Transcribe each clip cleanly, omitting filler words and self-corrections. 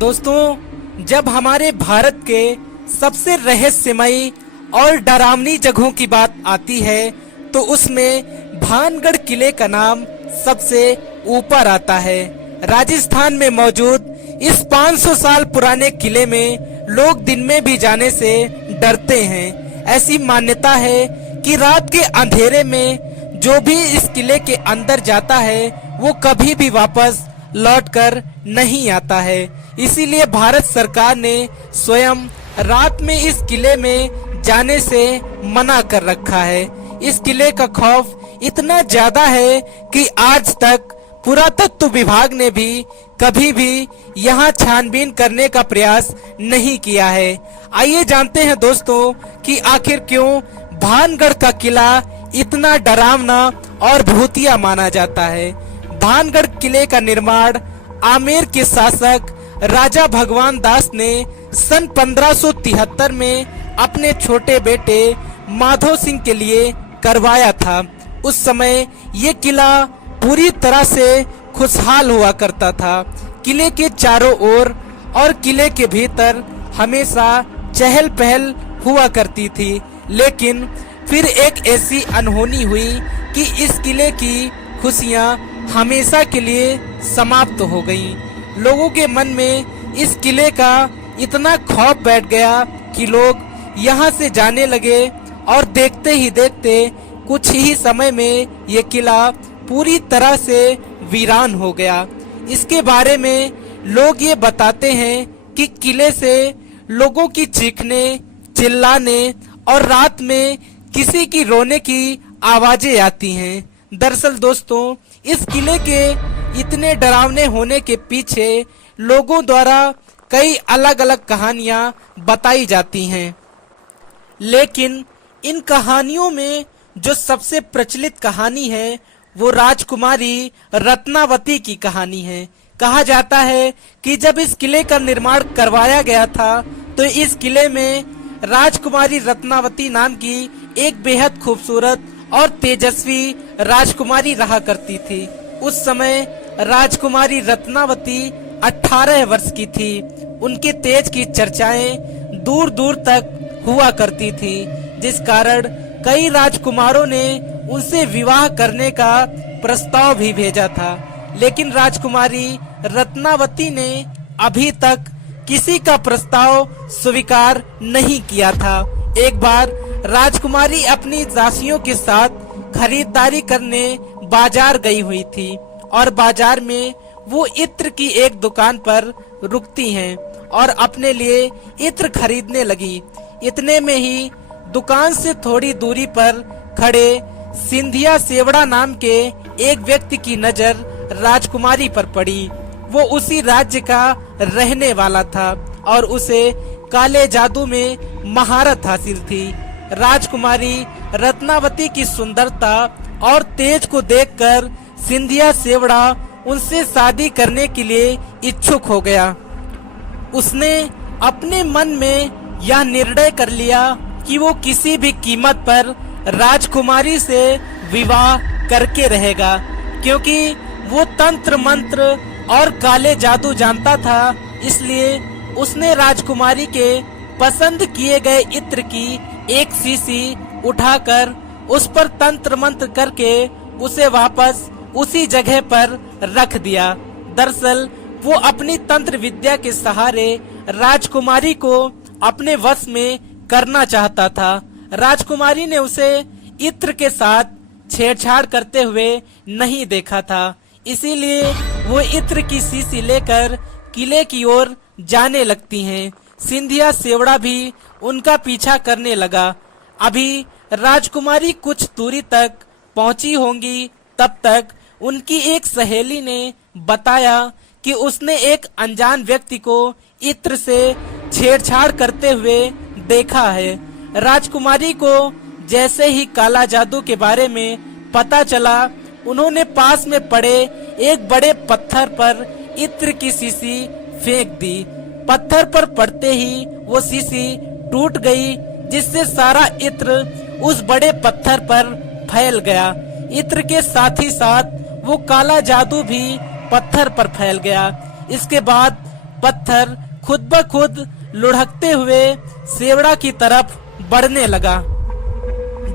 दोस्तों, जब हमारे भारत के सबसे रहस्यमयी और डरावनी जगहों की बात आती है तो उसमें भानगढ़ किले का नाम सबसे ऊपर आता है। राजस्थान में मौजूद इस 500 साल पुराने किले में लोग दिन में भी जाने से डरते हैं। ऐसी मान्यता है कि रात के अंधेरे में जो भी इस किले के अंदर जाता है वो कभी भी वापस लौटकर नहीं आता है। इसीलिए भारत सरकार ने स्वयं रात में इस किले में जाने से मना कर रखा है। इस किले का खौफ इतना ज्यादा है कि आज तक पुरातत्व विभाग ने भी कभी भी यहाँ छानबीन करने का प्रयास नहीं किया है। आइए जानते हैं दोस्तों कि आखिर क्यों भानगढ़ का किला इतना डरावना और भूतिया माना जाता है। भानगढ़ किले का निर्माण आमेर के शासक राजा भगवान दास ने सन 1573 में अपने छोटे बेटे माधो सिंह के लिए करवाया था। उस समय ये किला पूरी तरह से खुशहाल हुआ करता था। किले के चारों ओर और किले के भीतर हमेशा चहल पहल हुआ करती थी, लेकिन फिर एक ऐसी अनहोनी हुई कि इस किले की खुशियां हमेशा के लिए समाप्त हो गईं। लोगों के मन में इस किले का इतना खौफ बैठ गया कि लोग यहाँ से जाने लगे और देखते ही देखते कुछ ही समय में ये किला पूरी तरह से वीरान हो गया। इसके बारे में लोग ये बताते हैं कि किले से लोगों की चीखने, चिल्लाने और रात में किसी की रोने की आवाजें आती हैं। दरअसल दोस्तों, इस किले के इतने डरावने होने के पीछे लोगों द्वारा कई अलग अलग कहानियां बताई जाती हैं, लेकिन इन कहानियों में जो सबसे प्रचलित कहानी है वो राजकुमारी रत्नावती की कहानी है। कहा जाता है कि जब इस किले का निर्माण करवाया गया था तो इस किले में राजकुमारी रत्नावती नाम की एक बेहद खूबसूरत और तेजस्वी राजकुमारी रहा करती थी। उस समय राजकुमारी रत्नावती 18 वर्ष की थी। उनके तेज की चर्चाएं दूर दूर तक हुआ करती थी, जिस कारण कई राजकुमारों ने उनसे विवाह करने का प्रस्ताव भी भेजा था, लेकिन राजकुमारी रत्नावती ने अभी तक किसी का प्रस्ताव स्वीकार नहीं किया था। एक बार राजकुमारी अपनी दासियों के साथ खरीदारी करने बाजार गई हुई थी और बाजार में वो इत्र की एक दुकान पर रुकती हैं और अपने लिए इत्र खरीदने लगी। इतने में ही दुकान से थोड़ी दूरी पर खड़े सिंधिया सेवड़ा नाम के एक व्यक्ति की नजर राजकुमारी पर पड़ी। वो उसी राज्य का रहने वाला था और उसे काले जादू में महारत हासिल थी। राजकुमारी रत्नावती की सुंदरता और तेज को देखकर सिंधिया सेवड़ा उनसे शादी करने के लिए इच्छुक हो गया। उसने अपने मन में यह निर्णय कर लिया कि वो किसी भी कीमत पर राजकुमारी से विवाह करके रहेगा, क्योंकि वो तंत्र मंत्र और काले जादू जानता था। इसलिए उसने राजकुमारी के पसंद किए गए इत्र की एक शीशी उठाकर उस पर तंत्र मंत्र करके उसे वापस उसी जगह पर रख दिया। दरअसल वो अपनी तंत्र विद्या के सहारे राजकुमारी को अपने वश में करना चाहता था। राजकुमारी ने उसे इत्र के साथ छेड़छाड़ करते हुए नहीं देखा था, इसीलिए वो इत्र की शीशी लेकर किले की ओर जाने लगती हैं। सिंधिया सेवड़ा भी उनका पीछा करने लगा। अभी राजकुमारी कुछ दूरी तक पहुंची होंगी, तब तक उनकी एक सहेली ने बताया कि उसने एक अनजान व्यक्ति को इत्र से छेड़छाड़ करते हुए देखा है। राजकुमारी को जैसे ही काला जादू के बारे में पता चला, उन्होंने पास में पड़े एक बड़े पत्थर पर इत्र की शीशी फेंक दी। पत्थर पर पड़ते ही वो शीशी टूट गई, जिससे सारा इत्र उस बड़े पत्थर पर फैल गया। इत्र के साथ ही साथ वो काला जादू भी पत्थर पर फैल गया। इसके बाद पत्थर खुद ब खुद लुढ़कते हुए सेवड़ा की तरफ बढ़ने लगा।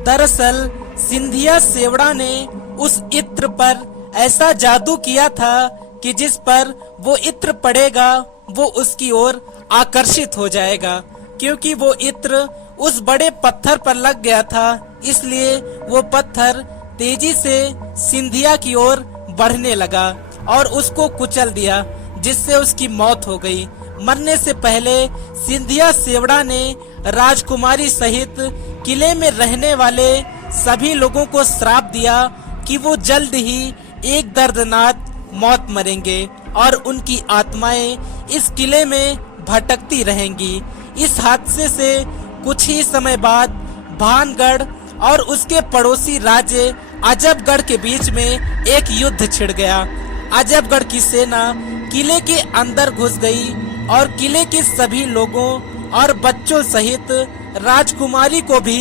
दरअसल सिंधिया सेवड़ा ने उस इत्र पर ऐसा जादू किया था कि जिस पर वो इत्र पड़ेगा वो उसकी ओर आकर्षित हो जाएगा। क्योंकि वो इत्र उस बड़े पत्थर पर लग गया था, इसलिए वो पत्थर तेजी से सिंधिया की ओर बढ़ने लगा और उसको कुचल दिया, जिससे उसकी मौत हो गई। मरने से पहले सिंधिया सेवड़ा ने राजकुमारी सहित किले में रहने वाले सभी लोगों को श्राप दिया कि वो जल्द ही एक दर्दनाक मौत मरेंगे और उनकी आत्माएं इस किले में भटकती रहेंगी। इस हादसे से कुछ ही समय बाद भानगढ़ और उसके पड़ोसी राज्य अजबगढ़ के बीच में एक युद्ध छिड़ गया। अजबगढ़ की सेना किले के अंदर घुस गई और किले के सभी लोगों और बच्चों सहित राजकुमारी को भी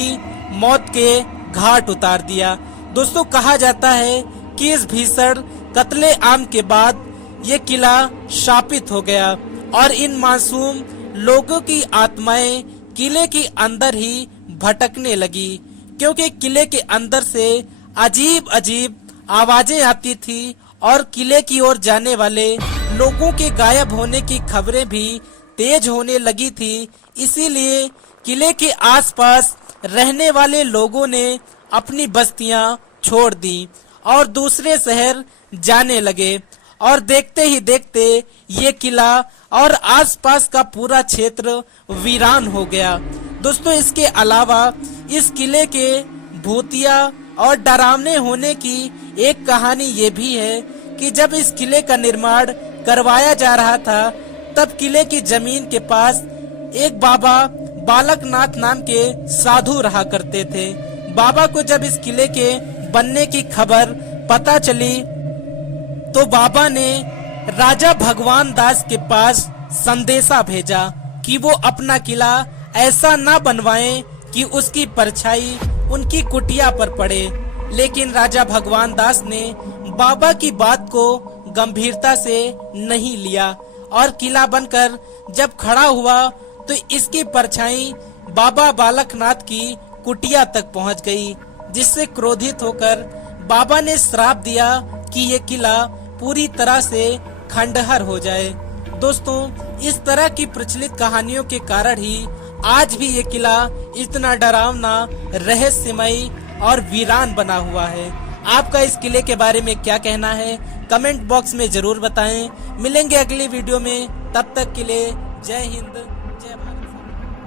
मौत के घाट उतार दिया। दोस्तों, कहा जाता है कि इस भीषण कत्ले आम के बाद ये किला शापित हो गया और इन मासूम लोगों की आत्माएं किले के अंदर ही भटकने लगी, क्योंकि किले के अंदर से अजीब अजीब आवाजें आती थी और किले की ओर जाने वाले लोगों के गायब होने की खबरें भी तेज होने लगी थी। इसीलिए किले के आसपास रहने वाले लोगों ने अपनी बस्तियां छोड़ दी और दूसरे शहर जाने लगे और देखते ही देखते ये किला और आसपास का पूरा क्षेत्र वीरान हो गया। दोस्तों, इसके अलावा इस किले के भूतिया और डरावने होने की एक कहानी ये भी है कि जब इस किले का निर्माण करवाया जा रहा था, तब किले की जमीन के पास एक बाबा बालकनाथ नाम के साधु रहा करते थे। बाबा को जब इस किले के बनने की खबर पता चली तो बाबा ने राजा भगवान दास के पास संदेशा भेजा कि वो अपना किला ऐसा न बनवाएं कि उसकी परछाई उनकी कुटिया पर पड़े। लेकिन राजा भगवान दास ने बाबा की बात को गंभीरता से नहीं लिया और किला बनकर जब खड़ा हुआ तो इसकी परछाई बाबा बालकनाथ की कुटिया तक पहुंच गई, जिससे क्रोधित होकर बाबा ने श्राप दिया कि ये किला पूरी तरह से खंडहर हो जाए। दोस्तों, इस तरह की प्रचलित कहानियों के कारण ही आज भी ये किला इतना डरावना, रहस्यमयी और वीरान बना हुआ है। आपका इस किले के बारे में क्या कहना है, कमेंट बॉक्स में जरूर बताएं। मिलेंगे अगली वीडियो में, तब तक के लिए जय हिंद, जय भारत।